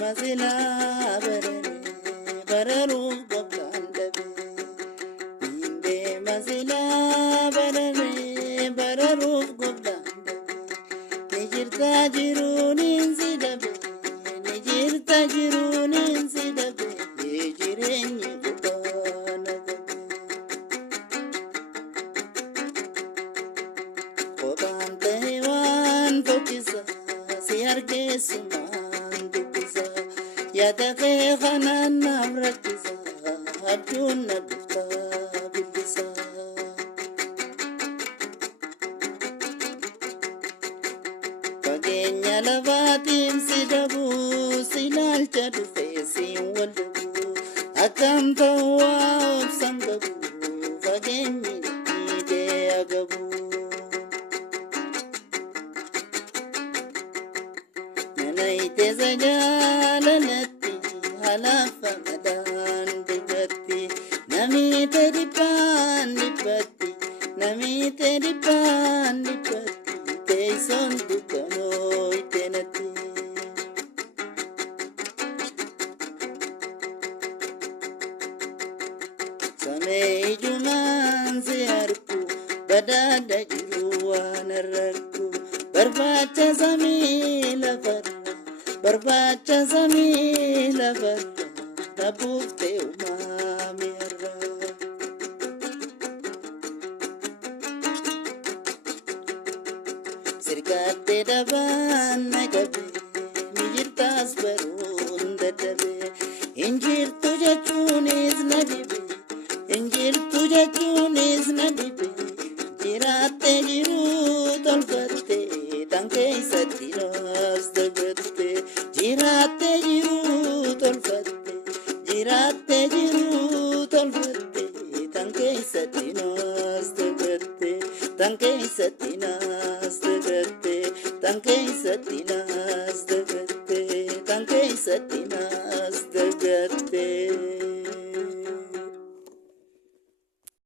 Mazila bararu goblandabe inde mazila bararu goblandabe nijirta jirunin sidabe nijirta jirunin sidabe jirenyi gobanabe kobante wan fokisa siarke suman dukisa ya take khanan namrakisa abdun nadfa bilisa bagenya lavatin sidabu silal chadu fesin walbu akam tawab sangabu bagenyi ide agabu naite zajalanati halafa madan dibati namite dipati teison dukano itenati same juman ziarku badada jiruan rakku barbacha zamila farra dabufte umamira sirgate daban nagabe mijirtas barunda dabe injir tuja chunis nadibe jirate jiru tolfate tanke satiras dagate jirate jiru tolfate tanke satinas dagate tanke satinas dagate